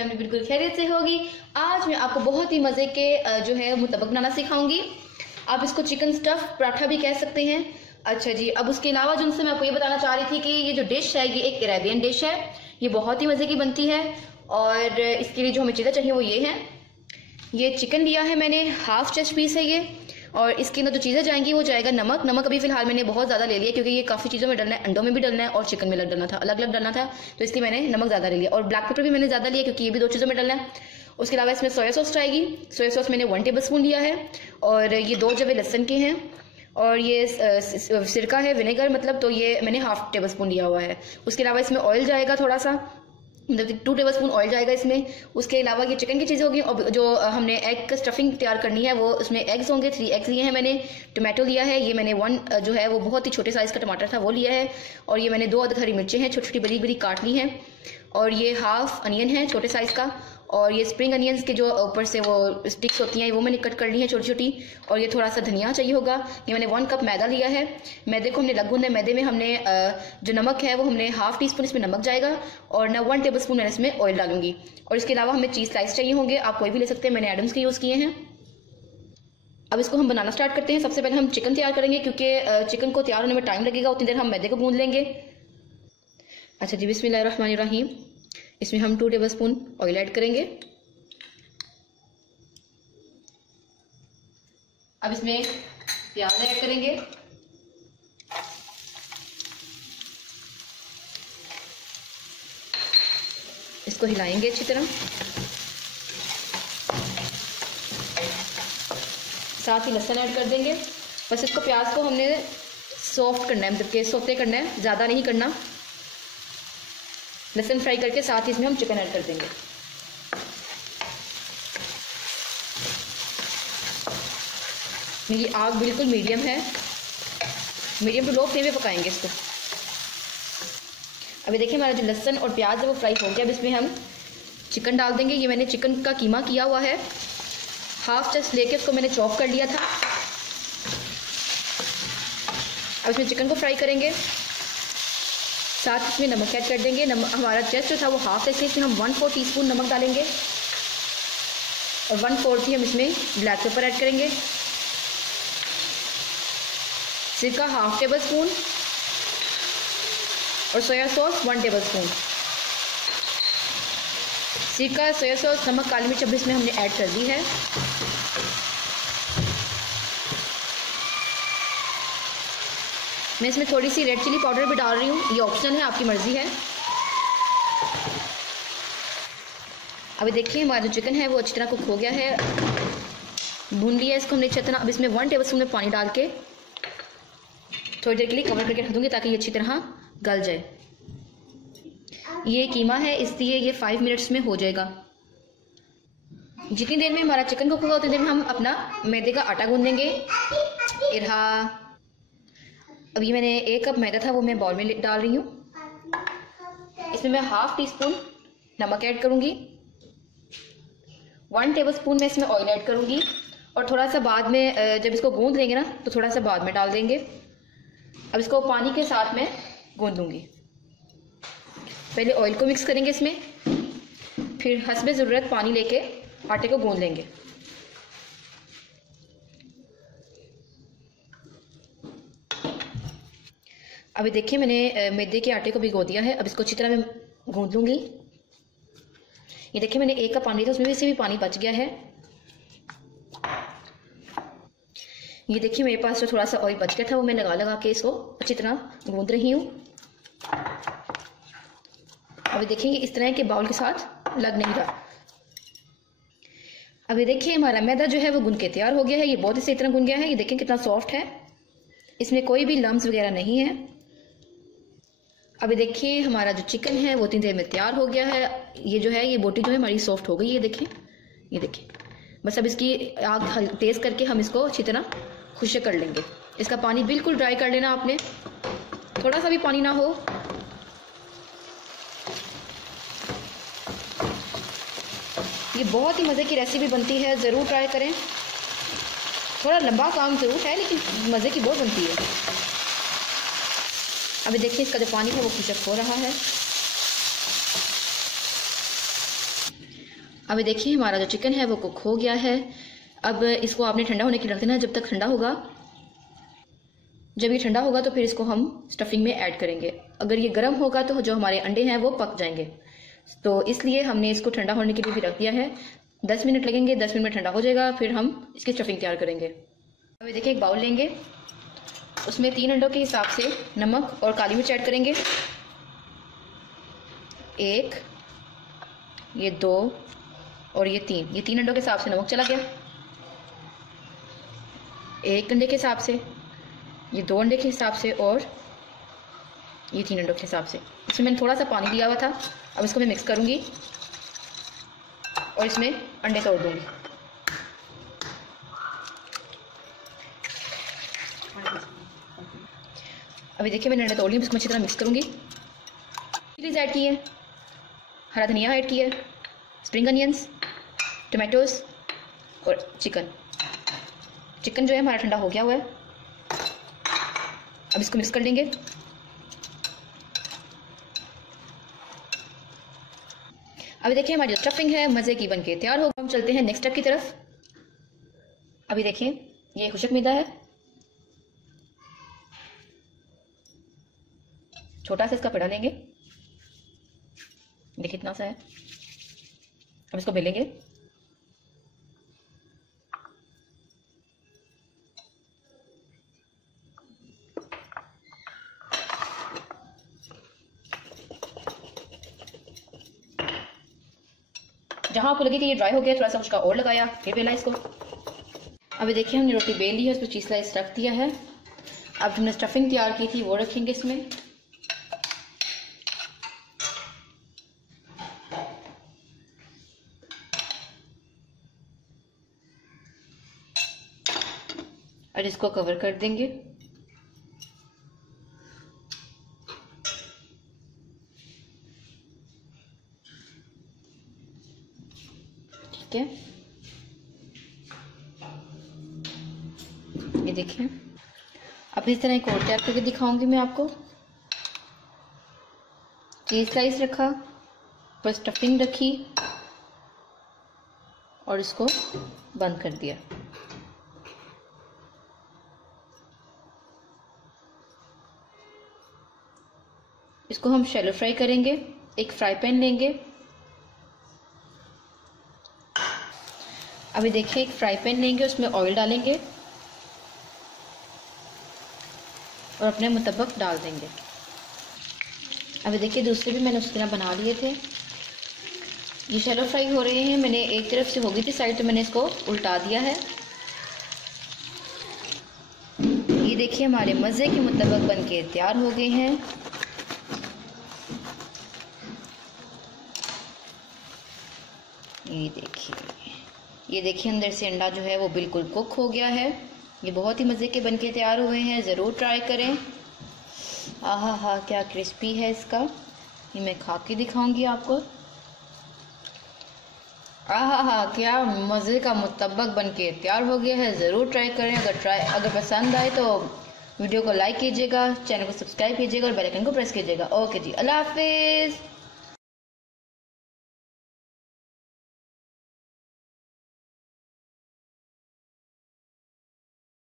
Family बिल्कुल खैरियत से होगी। आज मैं आपको बहुत ही मज़े के जो है मुतबक बनाना सिखाऊंगी। आप इसको चिकन स्टफ पराठा भी कह सकते हैं। अच्छा जी, अब उसके अलावा जो उनसे मैं आपको ये बताना चाह रही थी कि ये जो डिश है ये एक अरेबियन डिश है। ये बहुत ही मज़े की बनती है और इसके लिए जो हमें चीज़ें चाहिए वो ये हैं। ये चिकन लिया है मैंने, हाफ चेस्ट पीस है ये। और इसके अंदर जो चीज़ें जाएंगी वो जाएगा नमक। नमक अभी फिलहाल मैंने बहुत ज़्यादा ले लिया क्योंकि ये काफ़ी चीज़ों में डलना है, अंडों में भी डलना है और चिकन में अलग डलना था, अलग अलग डलना था, तो इसलिए मैंने नमक ज़्यादा ले लिया। और ब्लैक पेपर भी मैंने ज़्यादा लिया क्योंकि ये भी 2 चीज़ों में डलना है। उसके अलावा इसमें सोया सॉस आएगी। सोया सॉस मैंने 1 टेबल स्पून लिया है और ये 2 जवे लहसुन के हैं और ये सिरका है, विनेगर मतलब, तो ये मैंने हाफ टेबल स्पून लिया हुआ है। उसके अलावा इसमें ऑयल जाएगा थोड़ा सा, मतलब 2 टेबल स्पून ऑयल जाएगा इसमें। उसके अलावा ये चिकन की चीज़ें होगी और जो हमने एग का स्टफिंग तैयार करनी है वो उसमें एग्स होंगे। 3 एग्स लिए हैं मैंने। टमाटो लिया है, ये मैंने 1 जो है वो बहुत ही छोटे साइज़ का टमाटर था वो लिया है। और ये मैंने 2 अदद हरी मिर्चें हैं, छोटी छोटी बड़ी बड़ी काट ली हैं। और ये हाफ अनियन है छोटे साइज़ का। और ये स्प्रिंग अनियंस के जो ऊपर से वो स्टिक्स होती हैं वो मैंने कट कर ली हैं छोटी छोटी। और ये थोड़ा सा धनिया चाहिए होगा। ये मैंने 1 कप मैदा लिया है। मैदे को हमने लग गूंदना है। मैदे में हमने जो नमक है वो हमने हाफ टी स्पून इसमें नमक जाएगा और ना 1 टेबल स्पून मैंने इसमें ऑयल डालूंगी। और इसके अलावा हमें चीज़ स्लाइस चाहिए होंगे, आप कोई भी ले सकते हैं, मैंने एडम्स के यूज़ किए हैं। अब इसको हम बनाना स्टार्ट करते हैं। सबसे पहले हम चिकन तैयार करेंगे क्योंकि चिकन को तैयार होने में टाइम लगेगा, उतनी देर हम मैदे को गूंद लेंगे। अच्छा जी, बिस्मिल्लाहिर्रहमानिर्रहीम। इसमें हम 2 टेबल स्पून ऑयल ऐड करेंगे। अब इसमें प्याज ऐड करेंगे। इसको हिलाएंगे अच्छी तरह। साथ ही लहसुन ऐड कर देंगे। बस इसको प्याज को हमने सॉफ्ट करना है, मतलब कि सौते करना है, ज़्यादा नहीं करना। लहसुन फ्राई करके साथ ही इसमें हम चिकन ऐड कर देंगे। मेरी आग बिल्कुल मीडियम है, मीडियम टू लो फ्लेम में पकाएंगे इसको। अभी देखिए हमारा जो लहसुन और प्याज है वो फ्राई हो गया। अब इसमें हम चिकन डाल देंगे। ये मैंने चिकन का कीमा किया हुआ है, हाफ चेस्ट लेके उसको मैंने चॉप कर लिया था। अब इसमें चिकन को फ्राई करेंगे, साथ इसमें नमक ऐड कर देंगे। हमारा चेस्ट जो था वो हाफ है, इसमें हम 1/4 टीस्पून नमक डालेंगे और 1/4 ही हम इसमें ब्लैक पेपर ऐड करेंगे। सिरका हाफ टेबल स्पून और सोया सॉस 1 टेबल स्पून। सिरका, सोया सॉस, नमक, काली मिर्च अब इसमें हमने ऐड कर दी है। मैं इसमें थोड़ी सी रेड चिली पाउडर भी डाल रही हूँ, ये ऑप्शनल है, आपकी मर्जी है। अभी देखिए हमारा जो चिकन है वो अच्छी तरह कुक हो गया है, भून लिया इसको हमने अच्छी तरह। अब इसमें 1 टेबल स्पून में पानी डाल के थोड़ी देर के लिए कवर करके रख दूंगी ताकि ये अच्छी तरह गल जाए। ये कीमा है इसलिए ये 5 मिनट्स में हो जाएगा। जितनी देर में हमारा चिकन कुक होगा उतनी देर में हम अपना मैदे का आटा गूंदेंगे। इरहा, अब ये मैंने 1 कप मैदा था वो मैं बाउल में डाल रही हूँ। इसमें मैं हाफ टी स्पून नमक ऐड करूँगी, 1 टेबल स्पून मैं इसमें ऑयल ऐड करूँगी और थोड़ा सा बाद में जब इसको गूंद लेंगे ना तो थोड़ा सा बाद में डाल देंगे। अब इसको पानी के साथ में गूंद दूँगी। पहले ऑयल को मिक्स करेंगे इसमें, फिर हस्बे ज़रूरत पानी लेके आटे को गूंद लेंगे। अभी देखिए मैंने मैदे के आटे को भिगो दिया है। अब इसको अच्छी तरह मैं गूंद लूँगी। ये देखिए मैंने 1 कप पानी था उसमें से भी पानी बच गया है। ये देखिए मेरे पास जो थोड़ा सा ऑयल बच गया था वो मैं लगा के इसको अच्छी तरह गूंद रही हूँ। अभी देखिए इस तरह के बाउल के साथ लग नहीं रहा। अभी देखिए हमारा मैदा जो है वो गूंद के तैयार हो गया है। ये बहुत ही सही तरह गूंद गया है। ये देखिए कितना सॉफ्ट है, इसमें कोई भी लम्स वगैरह नहीं है। अभी देखिए हमारा जो चिकन है वो 3 देर में तैयार हो गया है। ये जो है ये बोटी जो है हमारी सॉफ्ट हो गई। ये देखिए बस अब इसकी आग तेज करके हम इसको अच्छी तरह खुश्क कर लेंगे। इसका पानी बिल्कुल ड्राई कर लेना आपने, थोड़ा सा भी पानी ना हो। ये बहुत ही मज़े की रेसिपी बनती है, ज़रूर ट्राई करें। थोड़ा लंबा काम ज़रूर है लेकिन मज़े की बहुत बनती है। अभी देखिए इसका जो पानी है वो खुश्क हो रहा है। अभी देखिए हमारा जो चिकन है वो कुक हो गया है। अब इसको आपने ठंडा होने के लिए रख देना, जब तक ठंडा होगा। जब ये ठंडा होगा तो फिर इसको हम स्टफिंग में ऐड करेंगे। अगर ये गर्म होगा तो जो हमारे अंडे हैं वो पक जाएंगे, तो इसलिए हमने इसको ठंडा होने के लिए भी रख दिया है। 10 मिनट लगेंगे, 10 मिनट में ठंडा हो जाएगा, फिर हम इसकी स्टफिंग तैयार करेंगे। अभी देखिए एक बाउल लेंगे, उसमें 3 अंडों के हिसाब से नमक और काली मिर्च ऐड करेंगे। 1, ये 2 और ये 3। ये 3 अंडों के हिसाब से नमक चला गया। 1 अंडे के हिसाब से, ये 2 अंडे के हिसाब से और ये 3 अंडों के हिसाब से। इसमें मैंने थोड़ा सा पानी दिया हुआ था। अब इसको मैं मिक्स करूंगी और इसमें अंडे तोड़ दूंगी। अभी देखिए मैंने अंडे तोड़ लिए, इसको अच्छी तरह मिक्स करूंगी। चिलीज ऐड की है, हरा धनिया ऐड किया है, स्प्रिंग अनियंस, टमाटोज और चिकन जो है हमारा ठंडा हो गया हुआ है। अब इसको मिक्स कर लेंगे। अभी देखिए हमारी जो स्टफिंग है मज़े की बनके तैयार हो। हम चलते हैं नेक्स्ट स्टेप की तरफ। अभी देखिए ये खुशक मैदा है, छोटा सा इसका पेड़ा लेंगे, देखिए इतना सा है। अब इसको बेलेंगे। जहां आपको लगे कि ये ड्राई हो गया, थोड़ा सा उसका और लगाया, फिर बेला इसको। अभी देखिए हमने रोटी बेल ली है, उस पर चीज स्लाइस रख दिया है। अब हमने स्टफिंग तैयार की थी वो रखेंगे इसमें। और इसको कवर कर देंगे। ठीक है, ये देखिए। अब इस तरह एक और टैप करके दिखाऊंगी मैं आपको। चीज स्लाइस रखा, पर स्टफिंग रखी और इसको बंद कर दिया। इसको हम शैलो फ्राई करेंगे। एक फ्राई पैन लेंगे। अभी देखिए एक फ्राई पैन लेंगे, उसमें ऑयल डालेंगे और अपने मुताबिक डाल देंगे। अभी देखिए दूसरे भी मैंने उस तरह बना लिए थे। ये शैलो फ्राई हो रहे हैं। मैंने एक तरफ से हो गई थी साइड, तो मैंने इसको उल्टा दिया है। ये देखिए हमारे मज़े के मुताबिक बनके तैयार हो गए हैं। ये देखिए अंदर से अंडा जो है वो बिल्कुल कुक हो गया है। ये बहुत ही मज़े के बनके तैयार हुए हैं, ज़रूर ट्राई करें। आहा हा, क्या क्रिस्पी है इसका। ये मैं खा के दिखाऊंगी आपको। आहा हा, क्या मज़े का मुतब्बक बनके तैयार हो गया है, ज़रूर ट्राई करें। अगर पसंद आए तो वीडियो को लाइक कीजिएगा, चैनल को सब्सक्राइब कीजिएगा और बेल आइकन को प्रेस कीजिएगा। ओके जी, अल्लाह हाफिज़।